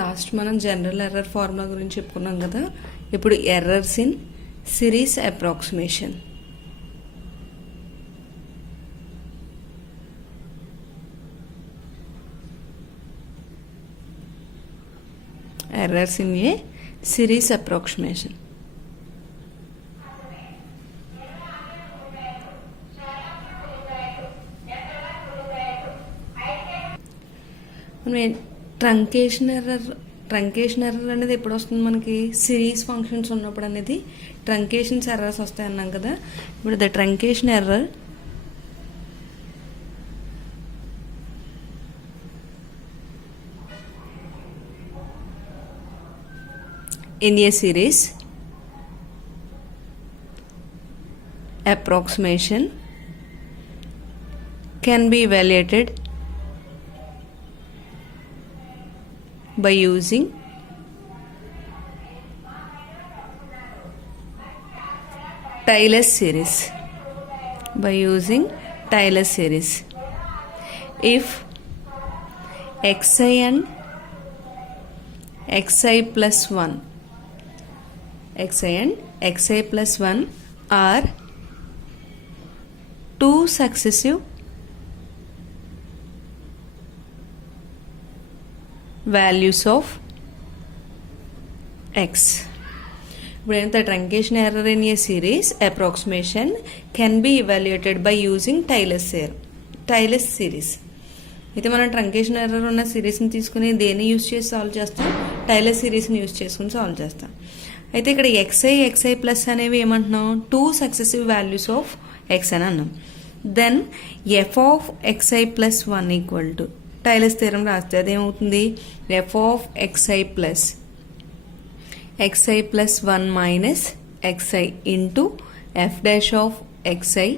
Last మనం general error formula గురించి చెప్పుకున్నాం కదా. ఇప్పుడు errors in series approximation. Errors in a series approximation. Truncation error అనేది ఎప్పుడు వస్తుంది మనకి? సిరీస్ ఫంక్షన్స్ ఉన్నప్పుడు అనేది ట్రంకేషన్స్ ఎర్రర్స్ వస్తాయి అన్నాం కదా. ఇప్పుడు the truncation error in a series approximation can be evaluated by using Taylor series. If xi and xi plus 1 are two successive values of x. When the truncation error in a series approximation can be evaluated by using Taylor's series. అయితే మనం truncation error ఉన్న సిరీస్ని తీసుకుని దేన్ని use చేసి solve చేస్తాం? Taylor సిరీస్ని use చేసుకుని solve చేస్తాం. అయితే ఇక్కడ ఎక్స్ఐ ప్లస్ అనేవి ఏమంటున్నాం? Two successive values of x అని అన్నాం. Then f of x i plus 1 equal to Taylor's theorem రాస్తే అదేమవుతుంది? F of x i plus 1 minus x i into f dash of x i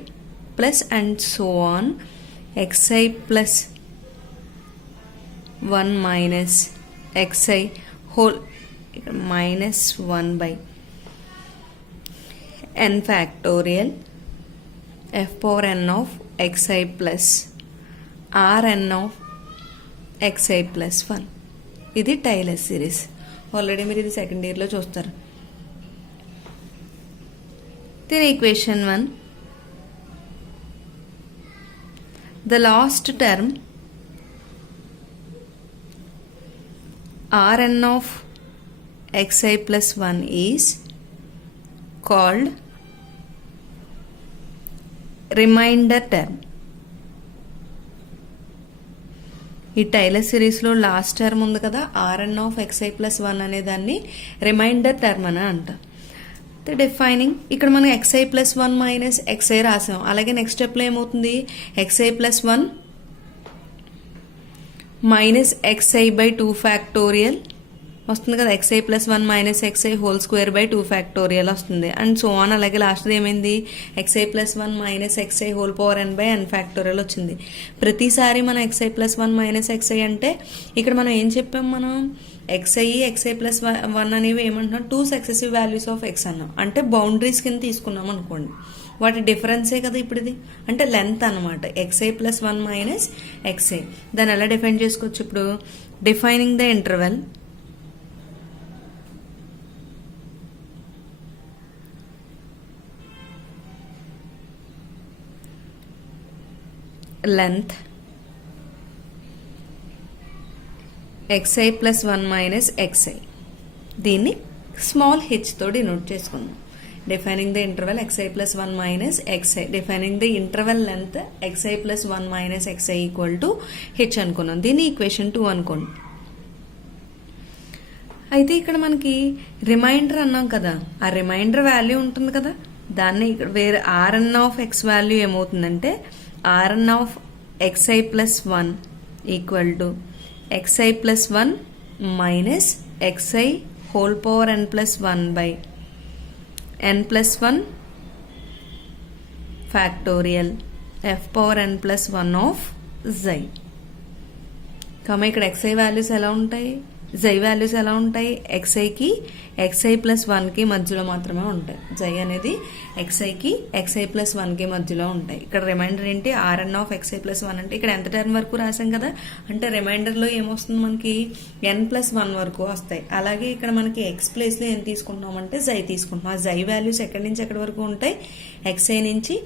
plus and so on x i plus 1 minus x i whole minus 1 by n factorial f power n of xi plus rn of xi plus 1. ఇది tailor series. Already మీరు ఇది second ఇయర్లో చూస్తారు. దీని equation 1, the last term rn of xi plus 1 is called remainder term. ఈ tailor సిరీస్లో last term ఉంది కదా, rn of xi plus 1 అనే దాన్ని రిమైండర్ టర్మ్ అని అంటాం. డిఫైనింగ్ ఇక్కడ మనం xi plus 1 మైనస్ xi రాసాం. అలాగే నెక్స్ట్ స్టెప్లో ఏమవుతుంది? xi plus 1 minus xi by 2 factorial వస్తుంది కదా. xi plus 1 minus xi whole square by 2 factorial వస్తుంది. And so on. అలాగే లాస్ట్ ఏమైంది? xi plus 1 minus xi whole power n by n factorial వచ్చింది. ప్రతిసారి మనం xi ప్లస్ 1 మైనస్ xi అంటే ఇక్కడ మనం ఏం చెప్పాం? మనం xi ప్లస్ 1 అనేవి ఏమంటున్నాం? Two successive values of x అన్నాం. అంటే బౌండరీస్ కింద తీసుకున్నాం అనుకోండి. వాటి డిఫరెన్సే కదా ఇప్పుడు ఇది. అంటే లెంత్ అనమాట. xi plus 1 minus xi. దాన్ని ఎలా డిఫైన్ చేసుకోవచ్చు? ఇప్పుడు defining the interval length xi plus 1 minus xi. దీన్ని స్మాల్ h తో డినోట్ చేసుకుందాం. Defining the interval xi plus 1 minus xi. Defining the interval length xi plus 1 minus xi equal to h అనుకున్నాం. దీన్ని equation 2 అనుకోండి. అయితే ఇక్కడ మనకి రిమైండర్ అన్నాం కదా, ఆ రిమైండర్ వాల్యూ ఉంటుంది కదా, దాన్ని ఇక్కడ వేరే rn ఆఫ్ x వాల్యూ ఏమవుతుందంటే rn of xi plus 1 equal to xi plus 1 minus xi whole power n plus 1 by n plus 1 factorial f power n plus 1 of xi. ఇక్కడ xi వాల్యూస్ ఎలా ఉంటాయి? జై వాల్యూస్ ఎలా ఉంటాయి, ఎక్స్ఐకి xi plus 1కి మధ్యలో మాత్రమే ఉంటాయి. జై అనేది ఎక్స్ఐకి ఎక్స్ఐ ప్లస్ 1కి మధ్యలో ఉంటాయి. ఇక్కడ రిమైండర్ ఏంటి, Rn ఆఫ్ ఎక్స్ఐ ప్లస్ 1 అంటే ఇక్కడ ఎంత టర్మ్ వరకు రాసాం కదా, అంటే రిమైండర్లో ఏమొస్తుంది మనకి n+1 వరకు వస్తాయి. అలాగే ఇక్కడ మనకి ఎక్స్ ప్లేస్లో ఏం తీసుకుంటున్నాం అంటే జై తీసుకుంటున్నాం. ఆ జై వాల్యూస్ ఎక్కడి నుంచి ఎక్కడి వరకు ఉంటాయి, ఎక్స్ఐ నుంచి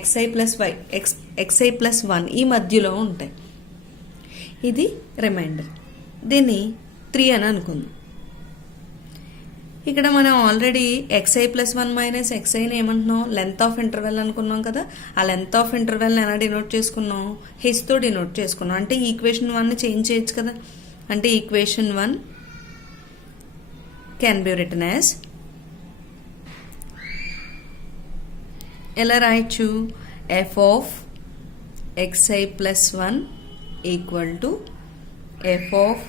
ఎక్స్ఐ ప్లస్ 1 ఈ మధ్యలో ఉంటాయి. ఇది రిమైండర్. దీన్ని 3 అని అనుకుందాం. ఇక్కడ మనం ఆల్రెడీ ఎక్స్ఐ ప్లస్ 1 మైనస్ ఎక్స్ఐని ఏమంటున్నాం, లెంత్ ఆఫ్ ఇంటర్వెల్ అనుకున్నాం కదా. ఆ లెంత్ ఆఫ్ ఇంటర్వెల్ని ఎలా డినోట్ చేసుకున్నాం, హెచ్తో డినోట్ చేసుకున్నాం. అంటే ఈక్వేషన్ 1ని చేంజ్ చేయొచ్చు కదా. అంటే equation 1 can be written as, ఎలా రాయొచ్చు, F of x i plus 1 equal to f of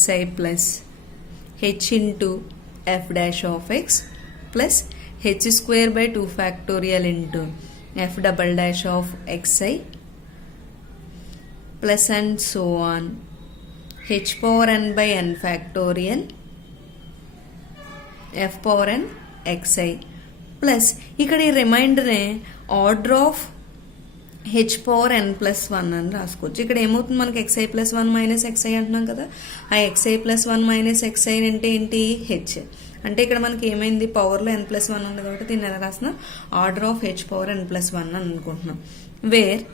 xi plus h into f dash of x plus h square by 2 factorial into f double dash of xi plus and so on h power n by n factorial f power n xi plus ఇక్కడ ఈ రిమైండర్నే order of h power n plus 1 అని రాసుకోవచ్చు. ఇక్కడ ఏమవుతుంది, మనకి xi plus 1 minus xi అంటున్నాం కదా. ఆ xi ప్లస్ 1 మైనస్ xi అంటే ఏంటి, h. అంటే ఇక్కడ మనకి ఏమైంది, పవర్లో n+1 ఉంది కాబట్టి దీన్ని ఎలా రాసిన, order of h power n+1 అని అనుకుంటున్నాం. Where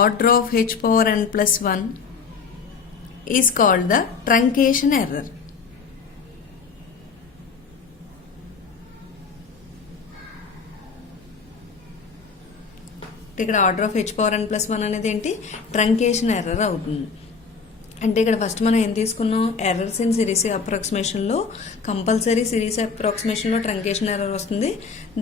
order of h power n+1 is called the truncation error. ఇక్కడ order of h power n+1 అనేది ఏంటి, ట్రంకేషన్ ఎర్రర్ అవుతుంది. అంటే ఇక్కడ ఫస్ట్ మనం ఏం తీసుకున్నాం, ఎర్రర్స్ ఇన్ సిరీస్ అప్రాక్సిమేషన్లో కంపల్సరీ సిరీస్ అప్రాక్సిమేషన్లో ట్రంకేషన్ ఎర్రర్ వస్తుంది.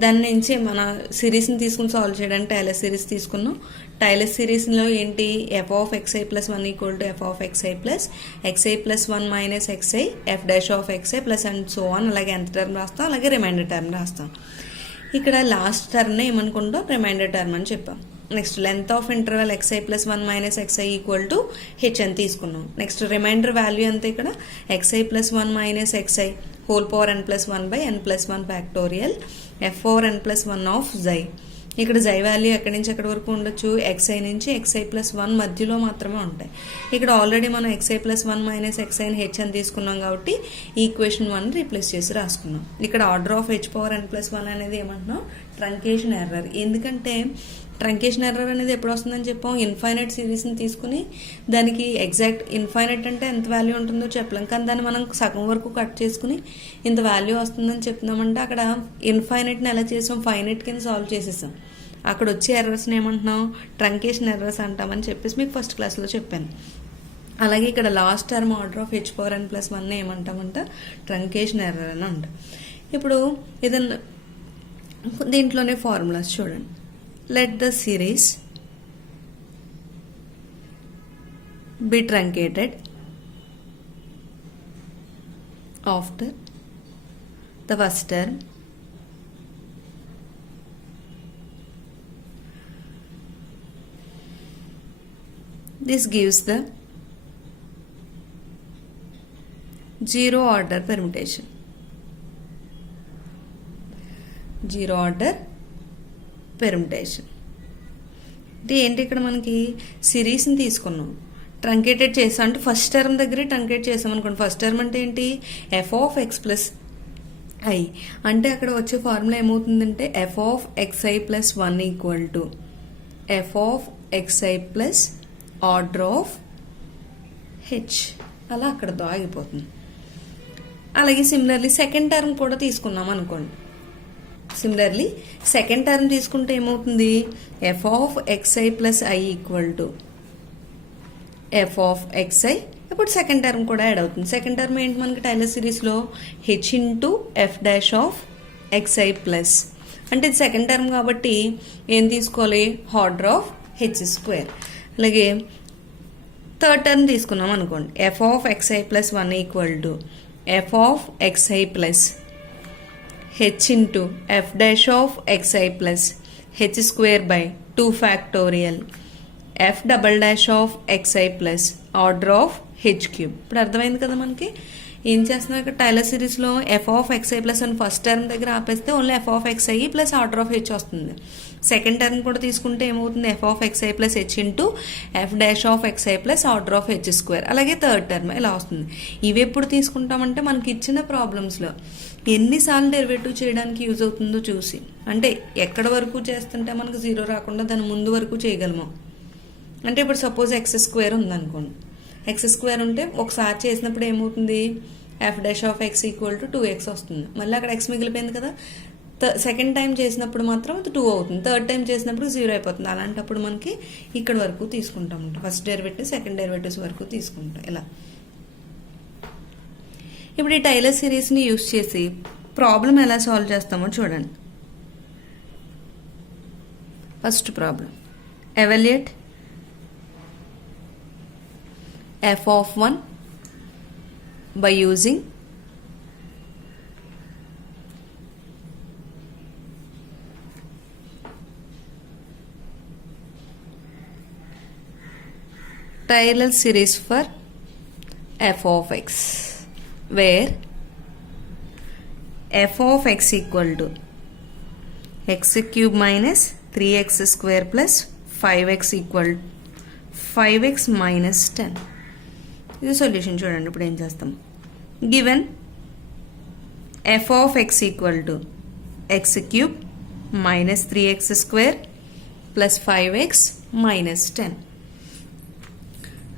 దాని నుంచి మన సిరీస్ని తీసుకుని సాల్వ్ చేయడానికి టైలర్ సిరీస్ తీసుకున్నాం. టైలర్ సిరీస్లో ఏంటి, F of x i plus 1 equal to f of x i plus 1 minus xi F dash of x i plus and so on. అలాగే ఎంత టర్మ్ రాస్తాం, అలాగే రిమైండర్ టర్మ్ రాస్తాం. ఇక్కడ లాస్ట్ టర్మ్నే ఏమనుకుంటాం, రిమైండర్ టర్మ్ అని చెప్పాం. Next length of interval xi plus 1 minus xi equal to H అని తీసుకున్నాం. నెక్స్ట్ రిమైండర్ వాల్యూ అంతా ఇక్కడ xi plus 1 minus xi whole power n+1 by n+1 factorial f power n+1 of జై. ఇక్కడ జై వాల్యూ ఎక్కడి నుంచి ఎక్కడి వరకు ఉండొచ్చు, xi నుంచి xi ప్లస్ 1 మధ్యలో మాత్రమే ఉంటాయి. ఇక్కడ ఆల్రెడీ మనం xi plus 1 minus xi H అని తీసుకున్నాం కాబట్టి ఈక్వేషన్ 1 రీప్లేస్ చేసి రాసుకున్నాం. ఇక్కడ order of h power n+1 అనేది ఏమంటున్నాం, ట్రంకేషన్ ఎర్రర్. ఎందుకంటే ట్రంకేషన్ ఎర్రర్ అనేది ఎప్పుడు వస్తుందని చెప్పాం, ఇన్ఫైనైట్ సిరీస్ని తీసుకుని దానికి ఎగ్జాక్ట్ ఇన్ఫైనైట్ అంటే ఎంత వాల్యూ ఉంటుందో చెప్పలేం, కానీ దాన్ని మనం సగం వరకు కట్ చేసుకుని ఇంత వాల్యూ వస్తుందని చెప్తున్నామంటే అక్కడ ఇన్ఫైనైట్ని ఎలా చేసాం, ఫైనైట్ కింద సాల్వ్ చేసేసాం. అక్కడ వచ్చే ఎర్రర్స్ని ఏమంటున్నాం, ట్రంకేషన్ ఎర్రర్స్ అంటామని చెప్పేసి మీకు ఫస్ట్ క్లాస్లో చెప్పాను. అలాగే ఇక్కడ last term order of h power n+1 ఏమంటామంట, ట్రంకేషన్ ఎర్రర్ అని అంటాం. ఇప్పుడు ఏదన్నా దీంట్లోనే ఫార్ములాస్ చూడండి. Let the series be truncated after the first term this gives the zero order permutation. Zero order permutation అంటే ఏంటి, ఇక్కడ మనకి సిరీస్ని తీసుకున్నాం, ట్రంకేటెడ్ చేసాం. అంటే ఫస్ట్ టర్మ్ దగ్గరే ట్రంకేట్ చేసాం అనుకోండి. ఫస్ట్ టర్మ్ అంటే ఏంటి, F of X plus I. అంటే అక్కడ వచ్చే ఫార్ములా ఏమవుతుందంటే F of x i plus 1 equal to f of x i plus order of H. అలా అక్కడతో ఆగిపోతుంది. అలాగే సిమిలర్లీ సెకండ్ టర్మ్ కూడా తీసుకున్నాం అనుకోండి. సిమిలర్లీ సెకండ్ టర్మ్ తీసుకుంటే ఏమవుతుంది, f of x i plus I equal to f of xi. ఇప్పుడు సెకండ్ టర్మ్ కూడా యాడ్ అవుతుంది. సెకండ్ టర్మ్ ఏంటి మనకి టైలర్ సిరీస్లో H into f dash of x i plus. అంటే ఇది సెకండ్ టర్మ్ కాబట్టి ఏం తీసుకోవాలి, ఆర్డర్ ఆఫ్ హెచ్ స్క్వేర్. అలాగే థర్డ్ టర్మ్ తీసుకున్నాం అనుకోండి, F of x i plus 1 equal to f of x i plus h into f dash of xi plus h square by 2 factorial f double dash of xi plus order of H cube. ఇప్పుడు అర్థమైంది కదా మనకి. ఏం చేస్తున్నాం ఇక్కడ tailor సిరీస్లో F of x i plus అని first term దగ్గర ఆపేస్తే only F of x i plus order of H వస్తుంది. సెకండ్ టర్మ్ కూడా తీసుకుంటే ఏమవుతుంది, f of x i plus h into f dash of x i plus order of h square. అలాగే third term ఇలా వస్తుంది. ఇవి ఎప్పుడు తీసుకుంటామంటే మనకి ఇచ్చిన ప్రాబ్లమ్స్లో ఎన్నిసార్లు డెరివేటివ్ చేయడానికి యూజ్ అవుతుందో చూసి, అంటే ఎక్కడ వరకు చేస్తుంటే మనకు జీరో రాకుండా దాని ముందు వరకు చేయగలము. అంటే ఇప్పుడు సపోజ్ ఎక్స్ స్క్వేర్ ఉందనుకోండి, ఎక్స్ స్క్వేర్ ఉంటే ఒకసారి చేసినప్పుడు ఏమవుతుంది, F dash of x equal to 2x వస్తుంది. మళ్ళీ అక్కడ ఎక్స్ మిగిలిపోయింది కదా. సెకండ్ టైం చేసినప్పుడు మాత్రం అది 2 అవుతుంది. థర్డ్ టైం చేసినప్పుడు 0 అయిపోతుంది. అలాంటప్పుడు మనకి ఇక్కడ వరకు తీసుకుంటాం. ఫస్ట్ డెరివేటివ్ సెకండ్ డెరివేటివ్స్ వరకు తీసుకుంటాం. ఇలా ఇప్పుడు ఈ టైలర్ సిరీస్ని యూజ్ చేసి ప్రాబ్లం ఎలా సాల్వ్ చేస్తామో చూడండి. First problem, evaluate f of 1 by using Taylor series for f of x, where f of x equal to x cube minus 3x square plus 5x equal 5x minus 10. ఇది solution చూడండి. ఇప్పుడు ఏం చేస్తాం, given F of x equal to X cube minus 3x square plus 5x minus 10.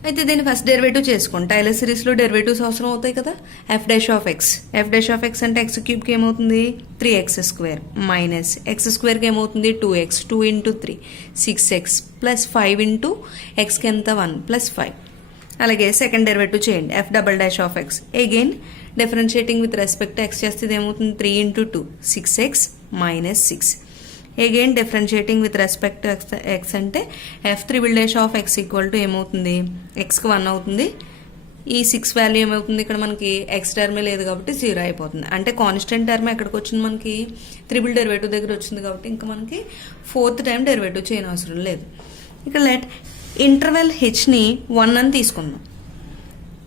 అయితే దీన్ని first derivative చేసుకోండి. Tailor సిరీస్లో derivatives అవసరం అవుతాయి కదా. F dash of X, F dash of X అంటే ఎక్స్ క్యూబ్కి ఏమవుతుంది 3x స్క్వేర్ మైనస్ ఎక్స్ స్క్వేర్కి ఏమవుతుంది 2x, 2 into 3 6x plus 5 into ఎక్స్కి ఎంత 1 ప్లస్ 5. అలాగే సెకండ్ డెరివేటివ్ చేయండి, f double dash of x. Again differentiating with respect x చేస్తే ఏమవుతుంది 3 into 2 6x minus 6. Again differentiating with respect x అంటే f triple dash of x equal to ఏమవుతుంది, ఎక్స్కి 1 అవుతుంది. ఈ 6 వాల్యూ ఏమవుతుంది, ఇక్కడ మనకి ఎక్స్ టర్మే లేదు కాబట్టి 0 అయిపోతుంది. అంటే కాన్స్టెంట్ టర్మ్ ఎక్కడికి వచ్చింది, మనకి త్రిబుల్ డెరివేటివ్ దగ్గర వచ్చింది కాబట్టి ఇంకా మనకి ఫోర్త్ టైం డెరివేటివ్ చేయని అవసరం లేదు. ఇక్కడ లెట్ ఇంటర్వెల్ హెచ్ని 1 అని తీసుకుందాం.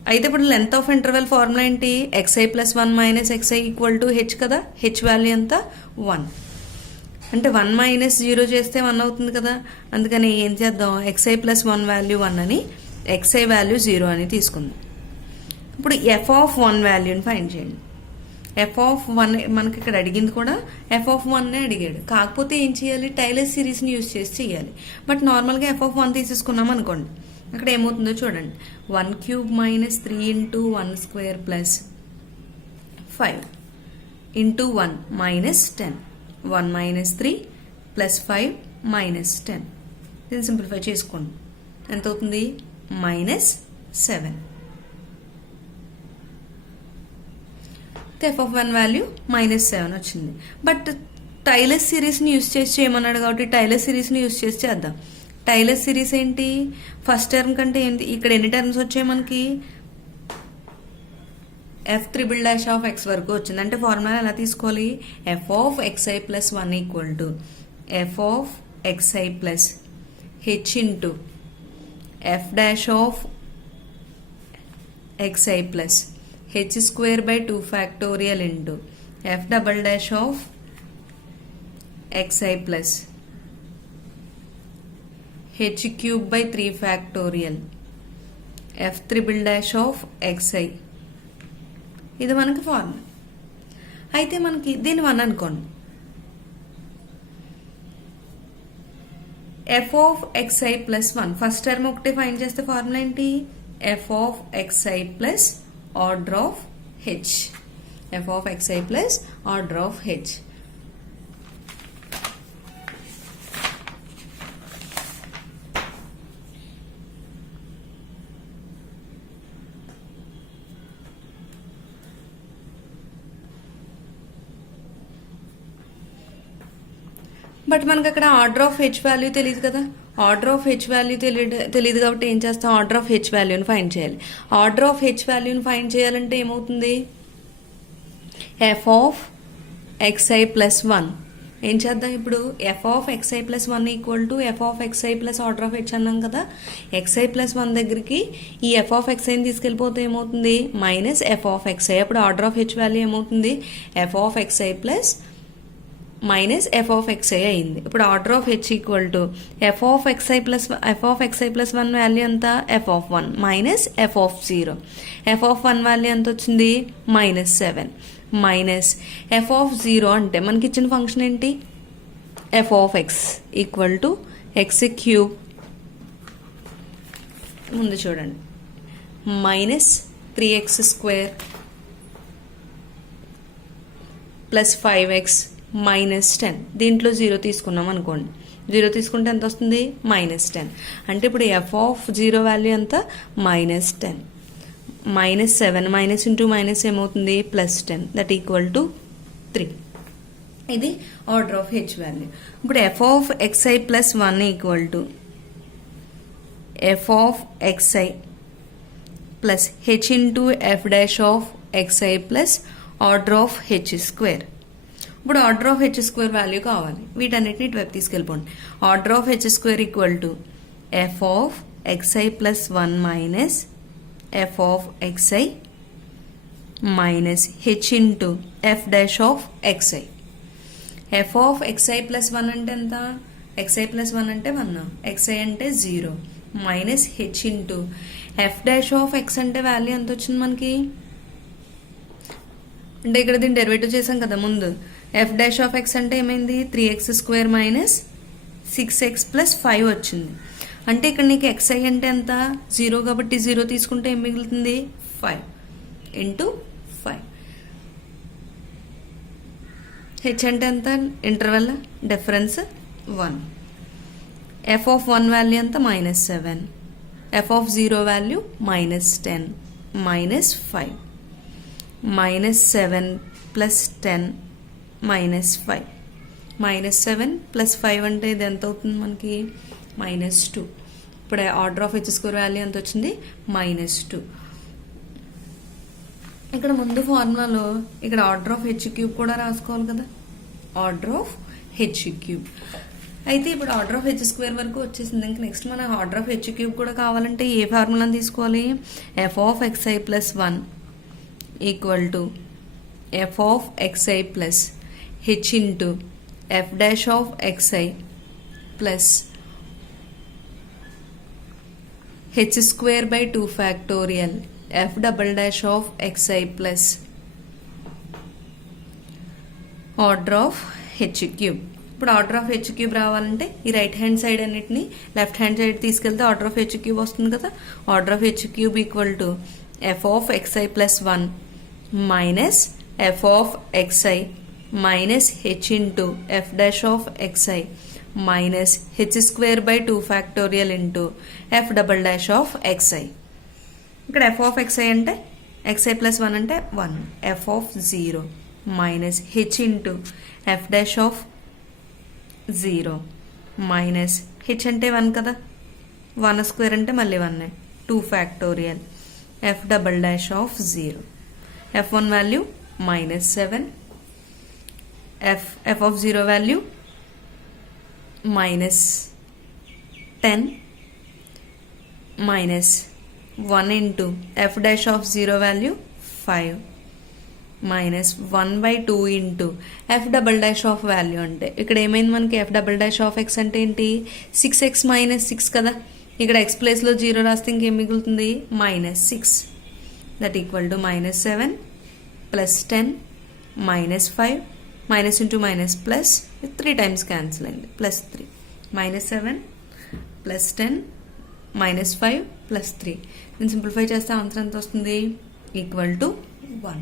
అయితే ఇప్పుడు లెంత్ ఆఫ్ ఇంటర్వెల్ ఫార్ములా ఏంటి, xi plus 1 minus xi equal to H కదా. హెచ్ వాల్యూ ఎంత 1. అంటే 1 మైనస్ 0 చేస్తే 1 అవుతుంది కదా. అందుకని ఏం చేద్దాం, ఎక్స్ఐ ప్లస్ 1 వాల్యూ 1 అని, ఎక్స్ఐ వాల్యూ 0 అని తీసుకుందాం. ఇప్పుడు ఎఫ్ ఆఫ్ 1 వాల్యూని ఫైండ్ చేయండి. ఎఫ్ ఆఫ్ 1 మనకి ఇక్కడ అడిగింది కూడా ఎఫ్ ఆఫ్ 1నే అడిగాడు. కాకపోతే ఏం చేయాలి, టైలర్ సిరీస్ని యూజ్ చేసి చేయాలి. బట్ నార్మల్గా ఎఫ్ ఆఫ్ 1 తీసేసుకున్నాం అనుకోండి, అక్కడ ఏమవుతుందో చూడండి. 1 cube minus 3 into 1 square plus 5 into 1 minus 10, 1 minus 3 plus 5 minus 10. దీన్ని సింప్లిఫై చేసుకోండి. ఎంత అవుతుంది, minus 7. F of 1 value minus 7 వచ్చింది. బట్ టైలర్ సిరీస్ని యూజ్ చేసి చేయమన్నాడు కాబట్టి టైలర్ సిరీస్ని యూజ్ చేసి చేద్దాం. టైలర్ సిరీస్ ఏంటి, ఫస్ట్ టర్మ్ కంటే ఏంటి, ఇక్కడ ఎన్ని టర్మ్స్ వచ్చాయి మనకి, F triple dash of X వరకు వచ్చింది. అంటే ఫార్ములా ఎలా తీసుకోవాలి, F of x i plus 1 equal to f of x i plus h into f dash of x i plus H square by 2 factorial into f double dash of x i plus H cube by 3 factorial F triple dash of xi. ఇది మనకి formula. అయితే మనకి దీన్ని 1 అనుకోండి. F of x i plus 1 first term ఒకటి find చేస్తే formula ఏంటి, F of x i plus order of H, F of x i plus order of H. But మనకు అక్కడ ఆర్డర్ ఆఫ్ హెచ్ వాల్యూ తెలియదు కదా. ఆర్డర్ ఆఫ్ హెచ్ వాల్యూ తెలియదు కాబట్టి ఏం చేస్తాం, ఆర్డర్ ఆఫ్ హెచ్ వాల్యూని ఫైండ్ చేయాలి. ఆర్డర్ ఆఫ్ హెచ్ వాల్యూని ఫైండ్ చేయాలంటే ఏమవుతుంది, ఎఫ్ ఆఫ్ ఎక్స్ఐ ప్లస్ 1 ఏం చేద్దాం ఇప్పుడు f of x i plus 1 equal to f of x i plus order of H అన్నాం కదా. ఎక్స్ఐ ప్లస్ 1 దగ్గరికి ఈ ఎఫ్ ఆఫ్ ఎక్స్ఐని తీసుకెళ్ళిపోతే ఏమవుతుంది, మైనస్ ఎఫ్ ఆఫ్ ఎక్స్ఐ. అప్పుడు ఆర్డర్ ఆఫ్ హెచ్ వాల్యూ ఏమవుతుంది, f of x i plus minus f of x i అయింది. ఇప్పుడు order of h equal to f of x i plus 1 value ఎంత, f of 1 minus f of 0. F of 1 value ఎంత వచ్చింది, -7 minus f of 0 అంటే మనకి ఇచ్చిన function ఏంటి, F of x equal to X cube, ముందు చూడండి, minus 3x² plus 5x minus 10. దీంట్లో 0 తీసుకున్నాం అనుకోండి, 0 తీసుకుంటే ఎంత వస్తుంది, -10. అంటే ఇప్పుడు ఎఫ్ ఆఫ్ 0 వాల్యూ ఎంత, -10 మైనస్ 7 మైనస్ ఇంటూ మైనస్ ఏమవుతుంది, +10 దట్ ఈక్వల్ టు 3. ఇది ఆర్డర్ ఆఫ్ హెచ్ వాల్యూ. ఇప్పుడు f of x i plus 1 equal to f of x i plus h into f dash of x i plus order of h square. ఇప్పుడు order of h square value కావాలి, వీటన్నిటిని ఇటువైపు తీసుకెళ్ళిపోండి. Order of h square equal to f of x i plus 1 minus f of x i minus h into f dash of x i. F of x i plus 1 అంటే ఎంత, xi plus 1 అంటే 1, xi అంటే 0 minus h into f dash of X అంటే value ఎంత వచ్చింది మనకి, అంటే ఇక్కడ దీన్ని డెరివేటివ్ చేసాం కదా ముందు. ఎఫ్ డాష్ ఆఫ్ ఎక్స్ అంటే ఏమైంది, 3x² మైనస్ 6x ప్లస్ 5 వచ్చింది. అంటే ఇక్కడ నీకు ఎక్స్ఐ అంటే ఎంత, 0 కాబట్టి 0 తీసుకుంటే ఏం మిగులుతుంది, 5 ఇంటూ 5. హెచ్ అంటే ఎంత, interval difference 1. F of 1 value ఎంత, -7. F of 0 value -10 minus 5 -7 plus 10 -5 -7 plus 5 అంటే ఇది ఎంత అవుతుంది మనకి, -2. ఇప్పుడు order of h square value ఎంత వచ్చింది, -2. ఇక్కడ ముందు ఫార్ములాలో ఇక్కడ ఆర్డర్ ఆఫ్ హెచ్ క్యూబ్ కూడా రాసుకోవాలి కదా, ఆర్డర్ ఆఫ్ హెచ్ క్యూబ్. అయితే ఇప్పుడు ఆర్డర్ ఆఫ్ హెచ్ స్క్వేర్ వరకు వచ్చేసింది. ఇంకా నెక్స్ట్ మన ఆర్డర్ ఆఫ్ హెచ్ క్యూబ్ కూడా కావాలంటే ఏ ఫార్ములాని తీసుకోవాలి, F of x i plus 1 equal to f of x i plus h into f dash of x i plus H square by 2 factorial F double dash of x i plus order of H cube. ఇప్పుడు order of H cube రావాలంటే ఈ right hand side అన్నిటిని left hand side తీసుకెళ్తే order of H cube వస్తుంది కదా. Order of H cube equal to f of x i plus 1 minus f of x i minus h into f dash of x i minus H square by 2 factorial into f double dash of xi. ఇక్కడ F of xi అంటే xi plus 1 అంటే 1, F of 0 minus h into f dash of 0 minus H అంటే 1 కదా, 1 square అంటే మళ్ళీ 1, 2 factorial F double dash of 0. f1 value -7, f of 0 value -10 minus 1 into f dash of 0 value 5 minus 1/2 into f double dash of value అంటే ఇక్కడ ఏమైంది మనకి, F double dash of X అంటే ఏంటి, 6x మైనస్ 6 కదా. ఇక్కడ ఎక్స్ ప్లేస్లో 0 రాస్తే ఇంకేం మిగులుతుంది, -6 that equal to -7 plus 10 -5 minus into minus plus 3 times cancel అయింది, +3 -7 ప్లస్ 10 -5 ప్లస్ 3. నేను సింప్లిఫై చేస్తే ఆన్సర్ ఎంత వస్తుంది, equal to 1.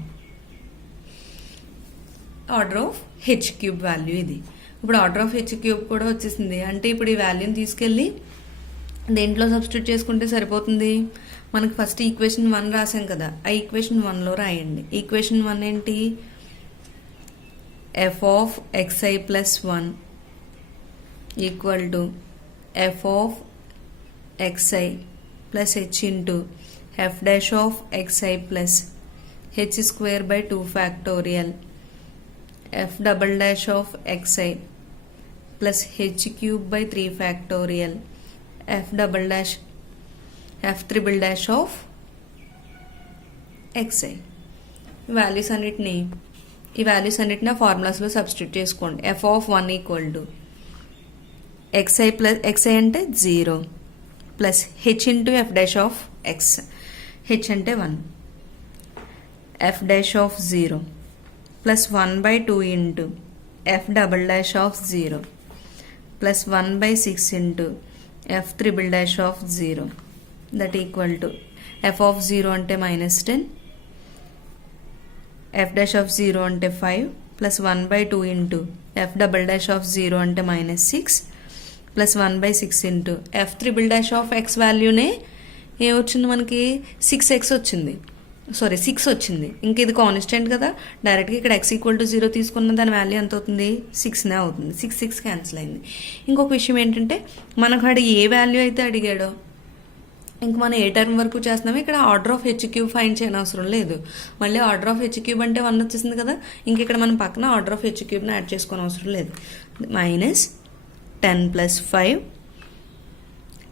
Order of H cube value ఇది. ఇప్పుడు ఆర్డర్ ఆఫ్ హెచ్ క్యూబ్ కూడా వచ్చేసింది. అంటే ఇప్పుడు ఈ వాల్యూని తీసుకెళ్ళి దేంట్లో సబ్స్టిట్యూట్ చేసుకుంటే సరిపోతుంది, మనకు ఫస్ట్ ఈక్వేషన్ 1 రాసాం కదా, ఆ ఈక్వేషన్ 1లో రాయండి. ఈక్వేషన్ 1 ఏంటి, F of x i plus 1 equal to f of x i plus h into f dash of x i plus H square by 2 factorial F double dash of x i plus H cube by 3 factorial F double dash F triple dash of xi. ఈ values అన్నిటిని ఫార్ములాస్లో substitute చేసుకోండి. F of 1 equal to xi plus xi అంటే 0 plus h into f dash of X, H అంటే 1, f dash of 0 plus 1/2 into f double dash of 0 plus 1/6 into f triple dash of 0 that equal to f of 0 అంటే -10, f dash of 0 అంటే 5 plus 1/2 into f double dash of 0 అంటే -6 plus 1/6 into f triple dash of x వాల్యూనే ఏమొచ్చింది మనకి 6x వచ్చింది, 6 వచ్చింది. ఇంక ఇది కాన్స్టెంట్ కదా, డైరెక్ట్గా ఇక్కడ x ఈక్వల్ టు 0 తీసుకున్న దాని వాల్యూ ఎంత అవుతుంది, 6నే అవుతుంది. 6 క్యాన్సిల్ అయింది. ఇంకొక విషయం ఏంటంటే మనకు ఆడ ఏ వాల్యూ అయితే అడిగాడో ఇంక మనం ఏ టర్మ్ వరకు చేస్తున్నామో ఇక్కడ order of H cube find చేయని అవసరం లేదు. మళ్ళీ ఆర్డర్ ఆఫ్ హెచ్ క్యూబ్ అంటే 1 వచ్చేసింది కదా, ఇంక ఇక్కడ మనం పక్కన ఆర్డర్ ఆఫ్ హెచ్ క్యూబ్ని యాడ్ చేసుకోని అవసరం లేదు. -10 + 5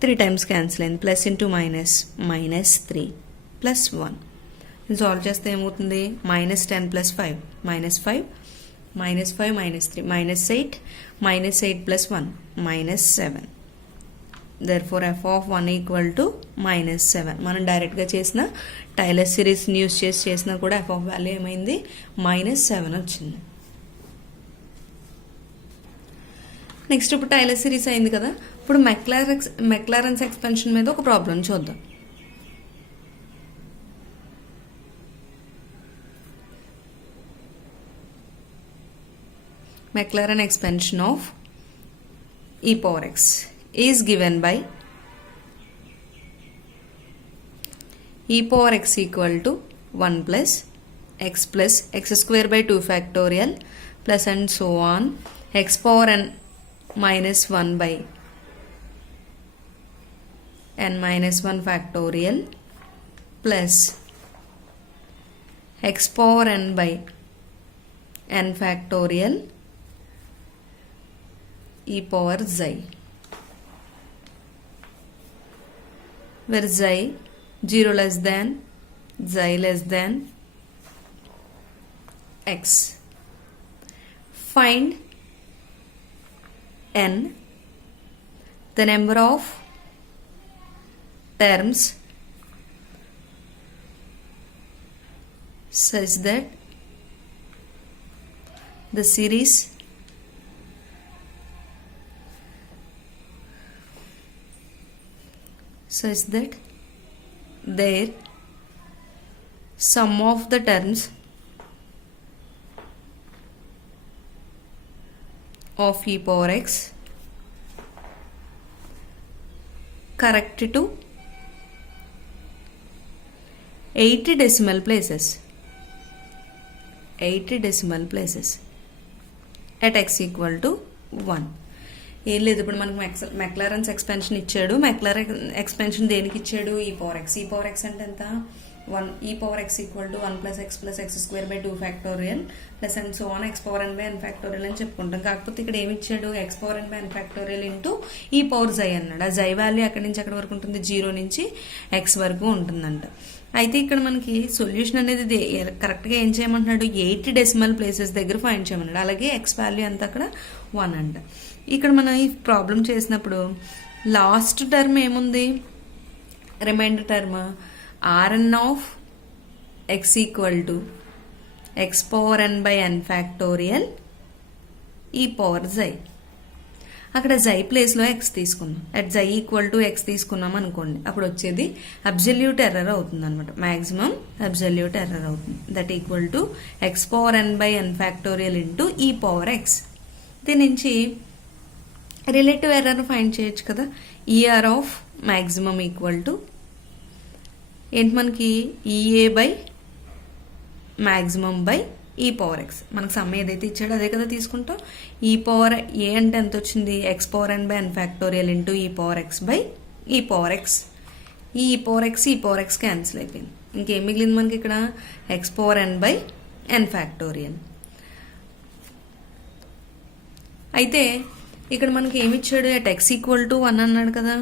3 టైమ్స్ క్యాన్సిల్ అయింది, ప్లస్ ఇంటూ మైనస్ -3 + 1. సాల్వ్ చేస్తే ఏమవుతుంది, -10 + 5 -5 -5 -3 -8 -8 + 1 -7. therefore f of 1 equal to -7. మనం డైరెక్ట్గా చేసిన టైలర్ సిరీస్ని యూజ్ చేసినా కూడా f ఆఫ్ వాల్యూ ఏమైంది, -7 వచ్చింది. నెక్స్ట్ ఇప్పుడు టైలర్ సిరీస్ అయింది కదా, ఇప్పుడు మెక్లారెన్స్ ఎక్స్పెన్షన్ మీద ఒక ప్రాబ్లం చూద్దాం. Maclaurin expansion of e power x is given by e power x equal to 1 plus x square by 2 factorial plus and so on x power n minus 1 by n minus 1 factorial plus x power n by n factorial e power xi, where xi 0 less than xi less than x. Find n, the number of terms such that the series such that their sum of the terms of e power x correct to 80 decimal places at x equal to 1. ఏం లేదు, ఇప్పుడు మనకు Maclaurin's expansion ఇచ్చాడు. McLaren expansion దేనికి ఇచ్చాడు, ఈ power X అంటే ఎంత, 1 e power x equal to 1 plus x square by 2 factorial plus and so on x power n by n factorial అని చెప్పుకుంటాం. కాకపోతే ఇక్కడ ఏమి ఇచ్చాడు, x power n by n factorial into e power xi అన్నాడు. ఆ xi వాల్యూ ఎక్కడి నుంచి ఎక్కడి వరకు ఉంటుంది, 0 నుంచి x వరకు ఉంటుందంట. అయితే ఇక్కడ మనకి సొల్యూషన్ అనేది కరెక్ట్గా ఏం చేయమంటున్నాడు, 80 డెసిమల్ ప్లేసెస్ దగ్గర ఫైండ్ చేయమన్నాడు. అలాగే ఎక్స్ వాల్యూ అంత అక్కడ 1 అంట. ఇక్కడ మనం ఈ ప్రాబ్లం చేసినప్పుడు లాస్ట్ టర్మ్ ఏముంది, remainder term rn of x equal to x power n by n factorial e power xi. అక్కడ xi ప్లేస్లో x తీసుకున్నాం, at xi equal to x తీసుకున్నాం అనుకోండి, అప్పుడు వచ్చేది అబ్జల్యూట్ ఎర్రర్ అవుతుంది అనమాట, మ్యాక్సిమం అబ్జల్యూట్ ఎర్రర్ అవుతుంది. That equal to x power n by n factorial into e power x. దీని నుంచి రిలేటివ్ ఎర్రర్ ఫైండ్ చేయొచ్చు కదా, ER of maximum equal to ఏంటి మనకి EA by maximum by e power X. మనకు some ఏదైతే ఇచ్చాడో అదే కదా తీసుకుంటాం. ఈ పవర్ ఏ అంటే ఎంత వచ్చింది, x power n by n factorial into e power x by e power x. E power x cancel అయిపోయింది. ఇంకేం మిగిలింది మనకి ఇక్కడ, x power n by n factorial. అయితే ఇక్కడ మనకి ఏమి ఇచ్చాడు, ఎట్ ఎక్స్ ఈక్వల్ టు 1 అన్నాడు కదా.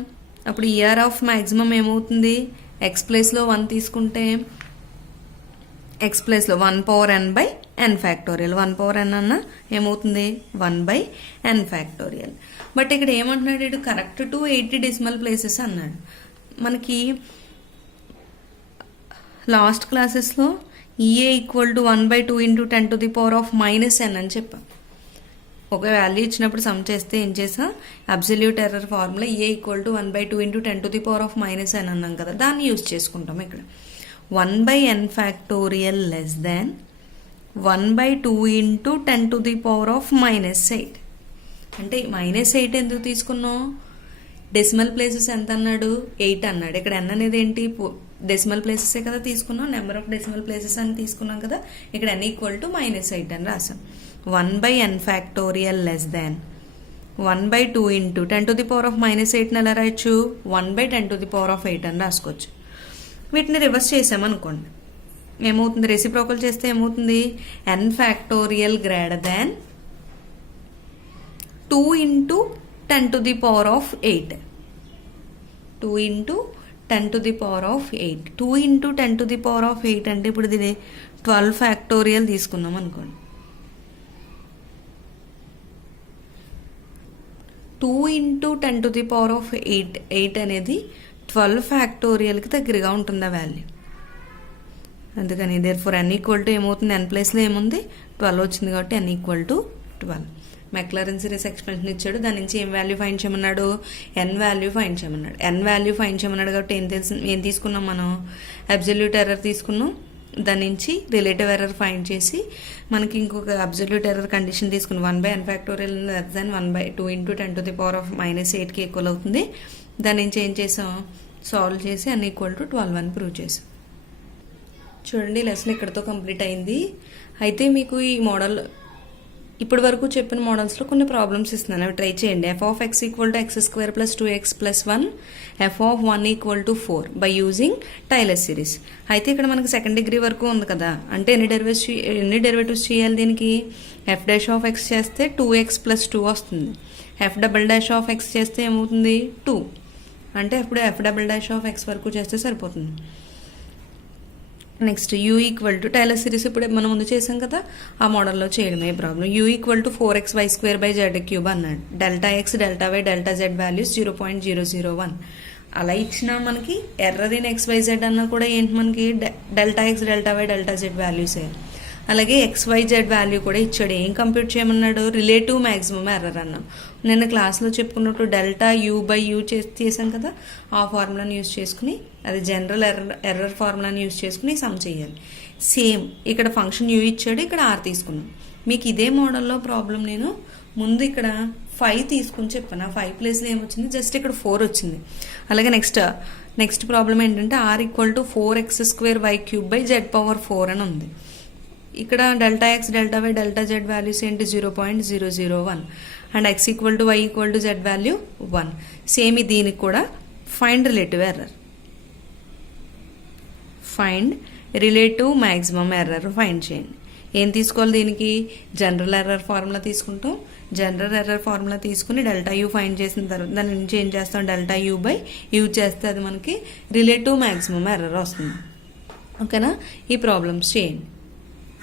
అప్పుడు ఇయర్ ఆఫ్ మ్యాక్సిమం ఏమవుతుంది, ఎక్స్ ప్లేస్లో 1 తీసుకుంటే ఎక్స్ ప్లేస్లో 1/n/n ఫ్యాక్టోరియల్. 1/n అన్న ఏమవుతుంది 1/n ఫ్యాక్టోరియల్. బట్ ఇక్కడ ఏమంటున్నాడు, ఇటు కరెక్ట్ టు 80 డెసిమల్ ప్లేసెస్ అన్నాడు. మనకి లాస్ట్ క్లాసెస్లో ఈఏ ఈక్వల్ టు 1/2 × 10⁻⁻n అని చెప్పాం. ఒక వాల్యూ ఇచ్చినప్పుడు సమ్ చేస్తే ఏం చేసా, absolute error formula EA equal to 1/2 × 10⁻⁻n అన్నాం కదా, దాన్ని యూజ్ చేసుకుంటాం ఇక్కడ. 1/n factorial less than 1/2 × 10⁻⁻8. అంటే -8 ఎందుకు తీసుకున్నాం, డెసిమల్ ప్లేసెస్ ఎంత అన్నాడు, 8 అన్నాడు. ఇక్కడ n అనేది ఏంటి, డెసిమల్ ప్లేసెసే కదా తీసుకున్నాం, నెంబర్ ఆఫ్ డెసిమల్ ప్లేసెస్ అని తీసుకున్నాం కదా. ఇక్కడ n ఈక్వల్ టు -8 అని రాసాం. 1/n ఫ్యాక్టోరియల్ లెస్ దాన్ 1/2 × 10⁻⁻8 ఎలా రాయొచ్చు, 1/10⁸ అని రాసుకోవచ్చు. వీటిని రివర్స్ చేసామనుకోండి ఏమవుతుంది, రెసిప్రోకల్ చేస్తే ఏమవుతుంది, n ఫ్యాక్టోరియల్ గ్రేటర్ దాన్ 2 × 10⁸. 2 × 10⁸. 2 × 10⁸ అంటే ఇప్పుడు ఇది 12 ఫ్యాక్టోరియల్ తీసుకున్నాం అనుకోండి. 2 × 10⁸. అనేది 12 ఫ్యాక్టోరియల్కి దగ్గరగా ఉంటుంది ఆ వాల్యూ. అందుకని దేర్ఫోర్ n ఈక్వల్ టు ఏమవుతుంది, n ప్లేస్లో ఏముంది 12 వచ్చింది కాబట్టి n equal to 12. Maclaurin series expansion ఇచ్చాడు, దాని నుంచి ఏం వాల్యూ ఫైండ్ చేయమన్నాడు, n వాల్యూ ఫైండ్ చేయమన్నాడు. n వాల్యూ ఫైండ్ చేయమన్నాడు కాబట్టి ఏం తీసుకున్నాం మనం, అబ్సల్యూట్ ఎర్రర్ తీసుకున్నాం. దాని నుంచి రిలేటివ్ ఎర్రర్ ఫైండ్ చేసి మనకి ఇంకొక అబ్సల్యూట్ ఎర్రర్ కండిషన్ తీసుకున్నాం, 1/n factorial less than 1/2 × 10⁻⁸ equal అవుతుంది. దాని నుంచి ఏం చేసాం, సాల్వ్ చేసి n ఈక్వల్ టు 12 అని ప్రూవ్ చేసాం. చూడండి లెసన్ ఇక్కడతో కంప్లీట్ అయింది. అయితే మీకు ఈ మోడల్ ఇప్పటి వరకు చెప్పిన మోడల్స్లో కొన్ని ప్రాబ్లమ్స్ ఇస్తున్నాను, అవి ట్రై చేయండి. f(x = x² + 2x + 1), f(1 = 4) by using tailor series. అయితే ఇక్కడ మనకి సెకండ్ డిగ్రీ వరకు ఉంది కదా, అంటే ఎన్ని డెరివేటివ్స్ చేయాలి దీనికి, f'(x) చేస్తే 2x + 2 వస్తుంది, f'(x) చేస్తే ఏమవుతుంది 2, అంటే ఇప్పుడు f'(x) వరకు చేస్తే సరిపోతుంది. Next u equal to Taylor series ఇప్పుడు మనం ముందు చేసాం కదా, ఆ మోడల్లో చేయడమే problem. u equal to 4xy² అన్నాడు. Δx, Δy, Δz వాల్యూస్ 0.001 అలా ఇచ్చినా మనకి ఎర్రర్ ఇన్ XYZ అన్నా కూడా ఏంటి, మనకి Δx, Δy, Δz వాల్యూసే. అలాగే XYZ వాల్యూ కూడా ఇచ్చాడు. ఏం కంప్యూట్ చేయమన్నాడు, రిలేటివ్ మ్యాక్సిమం ఎర్రర్ అన్నాం. నిన్న క్లాస్లో చెప్పుకున్నట్టు Δu/U చేసాం కదా, ఆ ఫార్ములాని యూజ్ చేసుకుని, అది జనరల్ ఎర్రర్ ఫార్ములాని యూజ్ చేసుకుని సమ్ చేయాలి. సేమ్ ఇక్కడ ఫంక్షన్ u ఇచ్చాడు, ఇక్కడ r తీసుకున్నాం. మీకు ఇదే మోడల్లో ప్రాబ్లం నేను ముందు ఇక్కడ 5 తీసుకుని చెప్పాను, ఆ 5 ప్లేస్లో ఏమొచ్చింది, జస్ట్ ఇక్కడ 4 వచ్చింది. అలాగే నెక్స్ట్ ప్రాబ్లం ఏంటంటే r = 4x²y³ z⁴ అని ఉంది. ఇక్కడ Δx, Δy, Δz వాల్యూస్ ఏంటి 0.001 and x = y = z value 1. Same దీనికి కూడా find relative maximum error find చేయండి. ఏం తీసుకోవాలి దీనికి, జనరల్ ఎర్రర్ ఫార్ములా తీసుకుంటాం. జనరల్ ఎర్రర్ ఫార్ములా తీసుకుని Δu ఫైండ్ చేసిన తర్వాత దాని నుంచి ఏం చేస్తాం, Δu/U చేస్తే అది మనకి రిలేటివ్ మ్యాక్సిమం ఎర్రర్ వస్తుంది. ఓకేనా, ఈ ప్రాబ్లమ్స్ చేయండి.